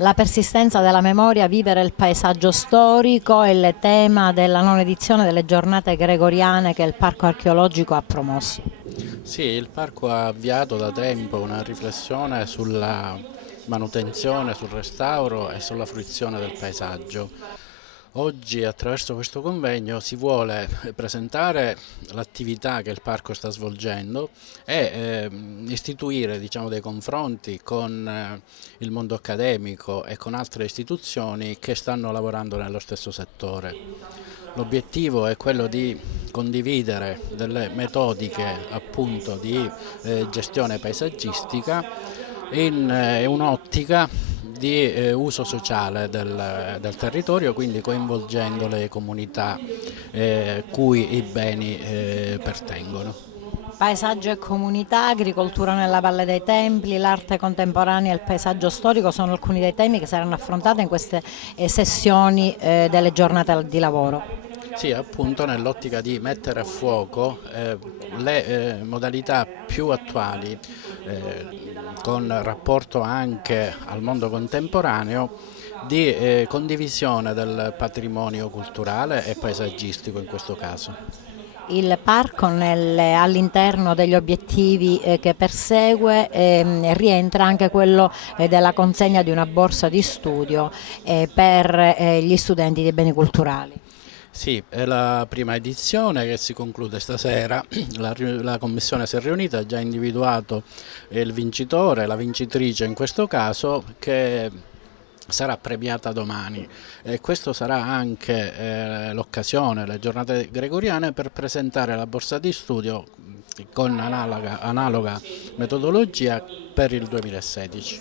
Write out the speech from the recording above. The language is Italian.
La persistenza della memoria, vivere il paesaggio storico è il tema della nona edizione delle giornate gregoriane che il Parco Archeologico ha promosso. Sì, il parco ha avviato da tempo una riflessione sulla manutenzione, sul restauro e sulla fruizione del paesaggio. Oggi attraverso questo convegno si vuole presentare l'attività che il parco sta svolgendo e istituire, diciamo, dei confronti con il mondo accademico e con altre istituzioni che stanno lavorando nello stesso settore. L'obiettivo è quello di condividere delle metodiche appunto di gestione paesaggistica in un'ottica di uso sociale del territorio, quindi coinvolgendo le comunità cui i beni pertengono. Paesaggio e comunità, agricoltura nella Valle dei Templi, l'arte contemporanea e il paesaggio storico sono alcuni dei temi che saranno affrontati in queste sessioni delle giornate di lavoro. Sì, appunto nell'ottica di mettere a fuoco le modalità più attuali con rapporto anche al mondo contemporaneo di condivisione del patrimonio culturale e paesaggistico in questo caso. Il parco all'interno degli obiettivi che persegue rientra anche quello della consegna di una borsa di studio per gli studenti dei beni culturali. Sì, è la prima edizione che si conclude stasera, la commissione si è riunita, ha già individuato il vincitore, la vincitrice in questo caso, che sarà premiata domani e questo sarà anche l'occasione, le giornate gregoriane, per presentare la borsa di studio con analoga metodologia per il 2016.